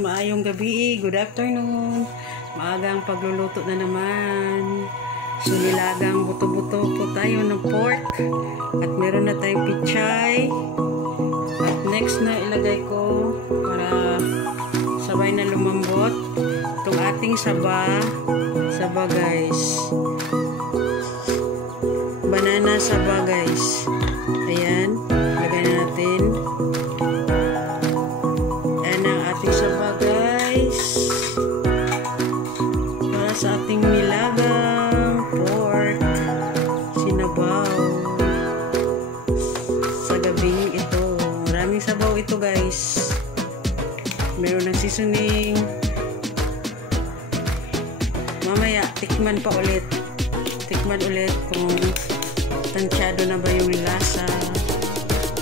maayong gabi, good afternoon. Maagang pagluluto na naman. So nilagang buto-buto po tayo ng pork. At meron na tayong pichay. At next na ilagay ko para sabay na lumambot itong ating saba guys. Banana saba guys. Ayan, lagay na natin. Ayan ang ating saba guys. Para sa ating nilagang pork sinabaw sa gabing ito. Maraming sabaw ito guys. Meron ng seasoning. Mamaya tikman pa ulit. Tikman ulit kung tansyado na ba yung lasa.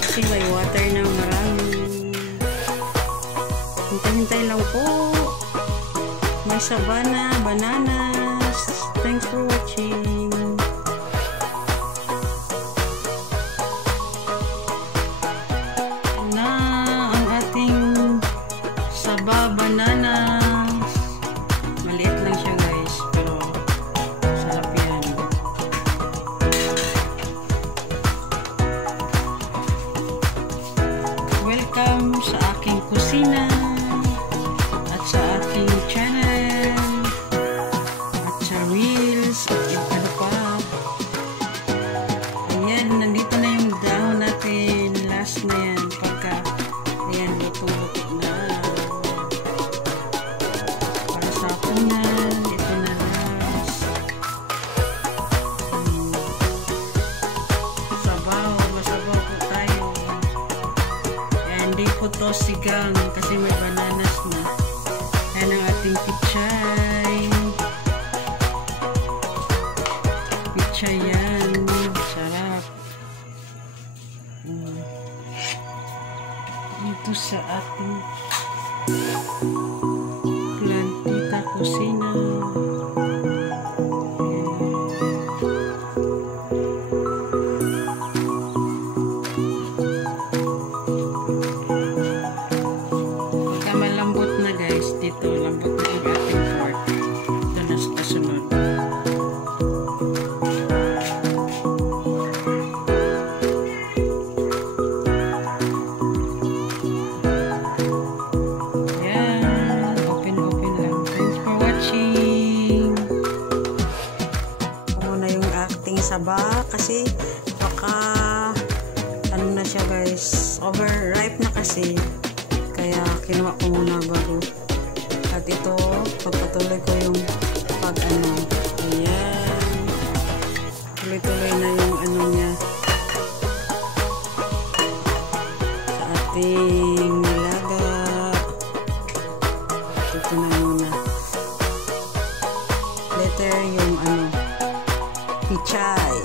Kasi may water na marami. Hintay-hintay lang po. May sabana, bananas. Thanks for watching. Na ang ating saba bananas. Maliit lang siya guys, pero sarap yan. Welcome sa aking kusina at sa aking channel at sa reels at ano pa. Ayan, nandito na yung dahon natin. Last na yan pagka ayan, luto-luto na. Para sa punan, ito na last. Sabaw, masabaw po tayo. Hindi po to sigang kasi may bananas na. Ayan ang ating pichay. Pichay yan. Sarap. Dito sa ating plantita kusina. Malambot na guys, dito lambot na yung ating pork. Ito na sa kasunod. Yan, open lang. Thanks for watching. Ito na yung ating saba kasi baka ano na siya guys, overripe na kasi. Kaya kinuha ko muna bago. At ito, pagpatuloy ko yung pag-ano. Ayan. Tuloy-tuloy na yung ano niya. Sa ating nilaga. Ito na muna. Later yung ano, pichay.